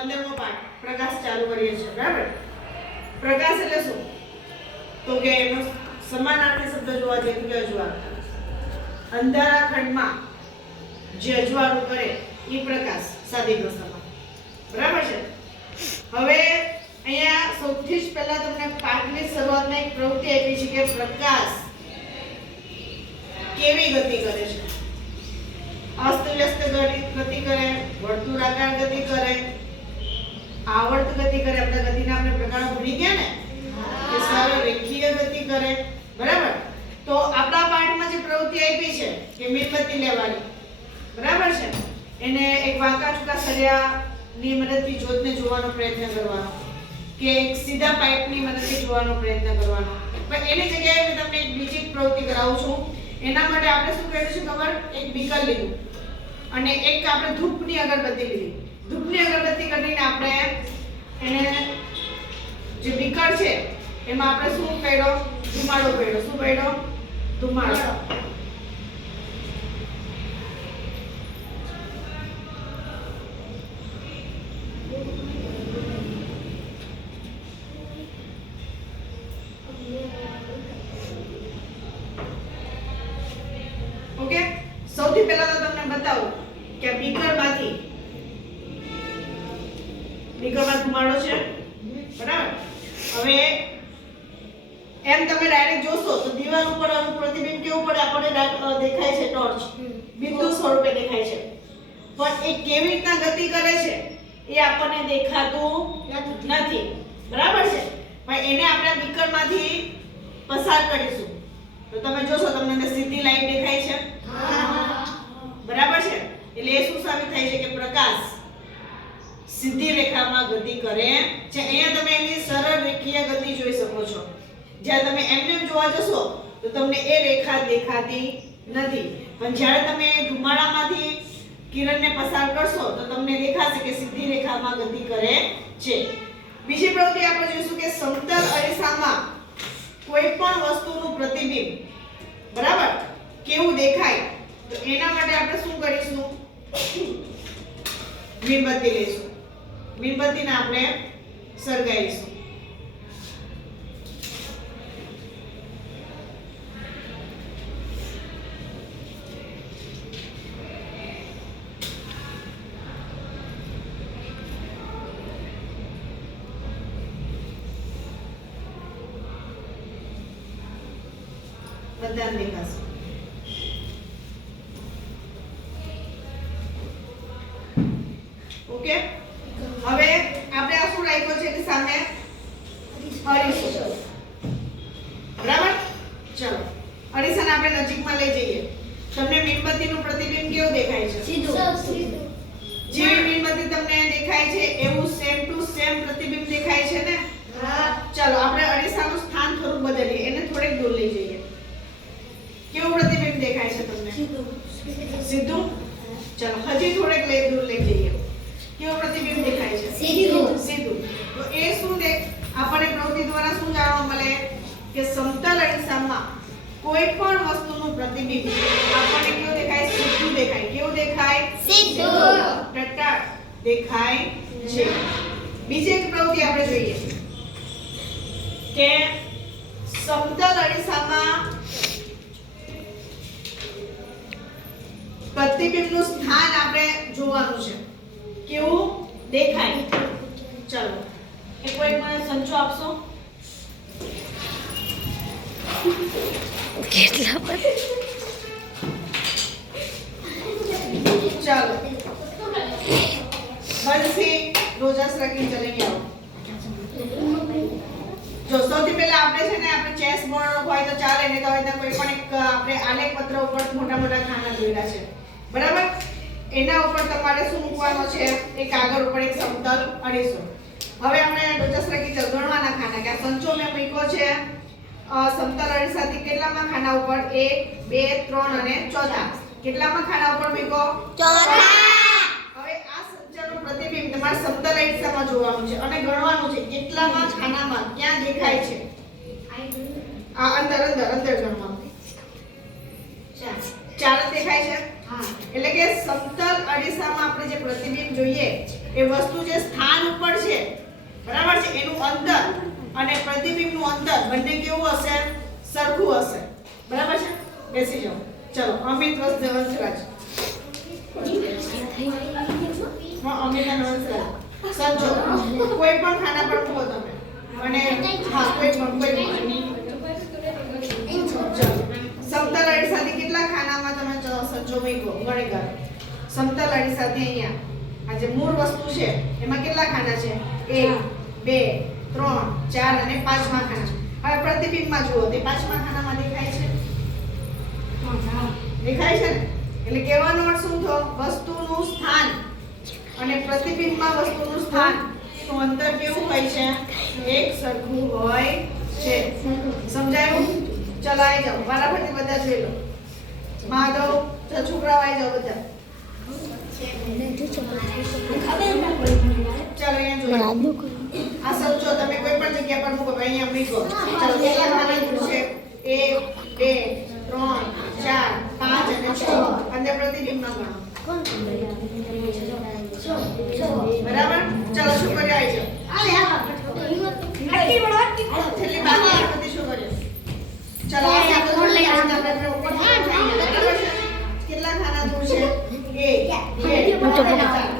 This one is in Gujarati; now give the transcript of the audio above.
15મો પાઠ પ્રકાશ ચાલુ કરીએ છીએ બરાબર. પ્રકાશ એટલે શું? તો કે એનો સમાનાર્થી શબ્દ જોવા જઈએ તો અજવાળું. અંધારા ખંડમાં જે અજવાળું કરે એ પ્રકાશ સાદી ભાષામાં. બરાબર છે. હવે અહીંયા સૌથી જ પહેલા તમને પાઠની શરૂઆતમાં એક પ્રવૃત્તિ આપી છે કે પ્રકાશ કેવી ગતિ કરે છે. અસ્તવ્યસ્ત ગતિ કરે, વર્તુળાકાર ગતિ કરે, આવર્ત ગતિ કરે. આપણે ગતિના આપણે પ્રકારો ભણી ગયા ને કે સરળ રેખીય ગતિ કરે. બરાબર. તો આપણા પાઠમાં જે પ્રવૃત્તિ આપી છે કે મીણબત્તી લેવાની. બરાબર છે. એને એક વાંકા ચૂકા સળિયાની મદદથી જ્યોતને જોવાનો પ્રયત્ન કરવાનો કે એક સીધા પાઇપની મદદથી જોવાનો પ્રયત્ન કરવાનો. પણ એની જગ્યાએ હું તમને એક બીજી પ્રવૃત્તિ કરાવું છું. એના માટે આપણે શું કર્યું છે ખબર? એક બીકર લીધું અને એક આપણે ધૂપની અગરબત્તી લીધી. ધૂપની અગરબત્તી કરીને આપણે એને જે બીકર છે એમાં આપણે શું કર્યો? ધુમાડો કર્યો. શું કર્યો? ધુમાડો. ઓકે. સૌથી પહેલા તો તમને બતાવું કે બીકરમાં ધુમાડો છે. બરાબર. હવે એમ તમે ડાયરેક્ટ જોશો તો દીવાલ ઉપર આનું પ્રતિબિંબ કેવું પડે? આપણને દેખાય છે ટોર્ચ બિંદુ સ્વરૂપે દેખાય છે. પણ એ કેવી રીતના ગતિ કરે છે એ આપણને દેખાતું નથી. બરાબર છે. પણ એને આપણે બીકરમાંથી પસાર કરીશું તો તમે જોશો તમને અંદર સીધી લાઈન દેખાય છે. બરાબર છે. એટલે એ શું સાબિત થાય છે કે પ્રકાશ સીધી રેખામાં ગતિ કરે છે. અહીંયા તમે એની સરળ રેખીય ગતિ જોઈ શકો છો. જ્યારે તમે એમને જોવા જશો તો તમને એ રેખા દેખાતી નથી. પણ જ્યારે તમે ધુમાડામાંથી કિરણને પસાર કરશો તો તમને દેખાશે કે સીધી રેખામાં ગતિ કરે છે. બીજી પ્રવૃત્તિ આપણે જોઈશું કે સમતલ અરીસામાં કોઈ પણ વસ્તુનું પ્રતિબિંબ બરાબર કેવું દેખાય તો એના માટે આપણે શું કરીશું? મીણબત્તી લઈશું. મીણબત્તીને આપણે સળગાવીશું. બધાને દેખાશે. ઓકે. હવે આપણે આ શું રાખ્યો છે એની સામે? અરીસો. બરાબર. ચલો અરીસાને આપણે નજીકમાં લઈ જઈએ. તમને મીણબત્તીનું પ્રતિબિંબ કેવું દેખાય છે? સીધું. જેવી મીણબત્તી તમને દેખાય છે એવું સેમ ટુ સેમ પ્રતિબિંબ દેખાય છે ને? હા. ચલો આપણે અરીસાનું સ્થાન થોડું બદલીએ. એને થોડેક દૂર લઈ જઈએ. કેવું પ્રતિબિંબ દેખાય છે તમને? સીધું. ચલો હજી થોડેક દૂર લઈ જઈએ. કેવું પ્રતિબિંબ દેખાય છે? સીધું. તો એ શું આપણને પ્રવૃત્તિ દ્વારા શું જાણવા મળે કે સમતલ અરીસામાં કોઈ પણ વસ્તુનું પ્રતિબિંબ આપણને કેવું દેખાય? સીધું દેખાય. કેવું દેખાય? સીધું. ટટાર દેખાય છે. બીજી એક પ્રવૃત્તિ આપણે જોઈએ કે સમતલ અરીસામાં પ્રતિબિંબનું સ્થાન આપણે જોવાનું છે. કેવું દેખાય? ચલો એક કોઈ મને સંચો આપશો? કેટલા બધા चलो बंसी रोजस रखी चलेंगे आओ जो સૌથી પહેલા આપણે છે ને આપણે ચેસ બોર્ડ હોય તો ચાલે ને તો હોય કોઈ પણ એક આપણે આલેખ પત્ર ઉપર મોટા મોટા ખાના દોરેલા છે બરાબર એના ઉપર તમારે શું મૂકવાનો છે એક કાગળ ઉપર એક સમતલ અરીસો હવે આપણે રોજસ રખી ગણવાના ખાના કે આ સંચો મેં મૂક્યો છે સમતલ અરીસાથી કેટલામાં ખાના ઉપર 1 2 3 અને ચોથા કેટલામાં ખાના ઉપર મૂકો ચોથા હવે આ સંચારનું પ્રતિબિંબ તમારે સમતલ અરીસામાં જોવાનું છે અને ગણવાનું છે કેટલામાં ખાનામાં ક્યાં દેખાય છે આ અંદર ગણવાનું ચાર દેખાય છે હા એટલે કે સમતલ અરીસામાં આપણે જે પ્રતિબિંબ જોઈએ એ વસ્તુ જે સ્થાન ઉપર છે બરાબર છે એનું અંતર અને પ્રતિબિંબનું અંતર બંને કેવું હશે સરખું હશે બરાબર છે બેસી જાઓ ચલો અમિત વંશરાજ અમિત અને વંશરાજ સમજો કોઈ પણ ખાના પર મૂકો તમે અને હા કોઈ પણ સમતલ અરીસાથી કેટલા ખાનામાં તમે સજ્જો મૂકો ગણી કરો સમતલ અરીસાથી અહીંયા આ જે મૂળ વસ્તુ છે એમાં કેટલા ખાના છે 1 2 3 4 અને 5મા ખાના હવે પ્રતિબિંબમાં જુઓ તે 5મા ખાનામાં દેખાય છે દેખાય છે ને એટલે કહેવાનો અર્થ શું થયો વસ્તુનું સ્થાન અને પ્રતિબિંબમાં વસ્તુનું સ્થાન નું અંતર કેવું હોય છે એક સરખું હોય છે સમજાયું ચલો આવી જાઓ વારાફરતી બધા જોઈ લો માધવ છોકરાઓ આવી જાઓ બધા ચાલો અહીંયા જોઈ આ સમજો તમે કોઈ પણ જગ્યા પર મૂકો અહીંયા મૂકો ચાલો કેટલા ખાના દૂર છે 1 2 3 4 5 અને 6 અંદર પ્રતિબિંબમાં ગણો બરાબર ચાલો છોકરીઓ આવી જાઓ છેલ્લી બાકી બધી છોકરીઓ ચાલો કેટલા ખાના દૂર છે 1 2 3 4